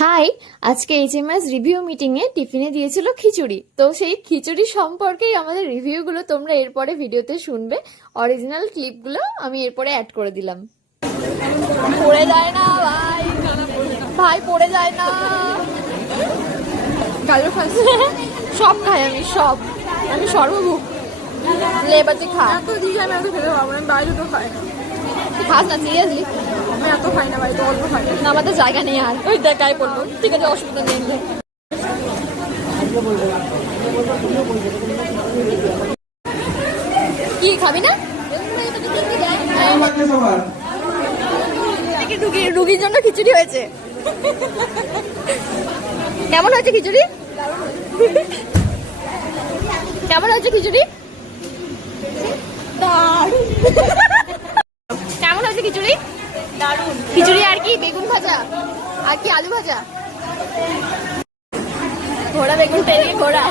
High, আজকে HMS review meeting এ টিফিনে দিয়েছিল খিচুড়ি। তো সেই খিচুড়ি সম্পর্কেই আমাদের রিভিউগুলো তোমরা এরপরে ভিডিওতে শুনবে। অরিজিনাল ক্লিপগুলো আমি এরপরে অ্যাড করে দিলাম। পড়ে যায় না ভাই, ভাই পড়ে যায় না। কালো ফাঁসি সব খাই আমি, সব আমি সর্বভুক। লেবাতে খা এত দিয়ে আমি এত খেতে পারবো না, আমি বাইরে তো খাই না। খাস না সিরিয়াসলি? আমি এত খাই না, বাড়িতে অল্প খাই। না আমাদের জায়গা নেই আর, ওই দেখ গায়ে পড়লো। ঠিক আছে, অসুবিধা নেই। কি খাবি না? রুগীর জন্য খিচুড়ি হয়েছে। কেমন হয়েছে খিচুড়ি? কেমন হয়েছে খিচুড়ি? কেমন হয়েছে খিচুড়ি? দারুণ। খিচুড়ি আর কি বেগুন ভাজা আর কি আলু ভাজা। ঘোড়া বেগুন পেরিয়ে ঘোড়া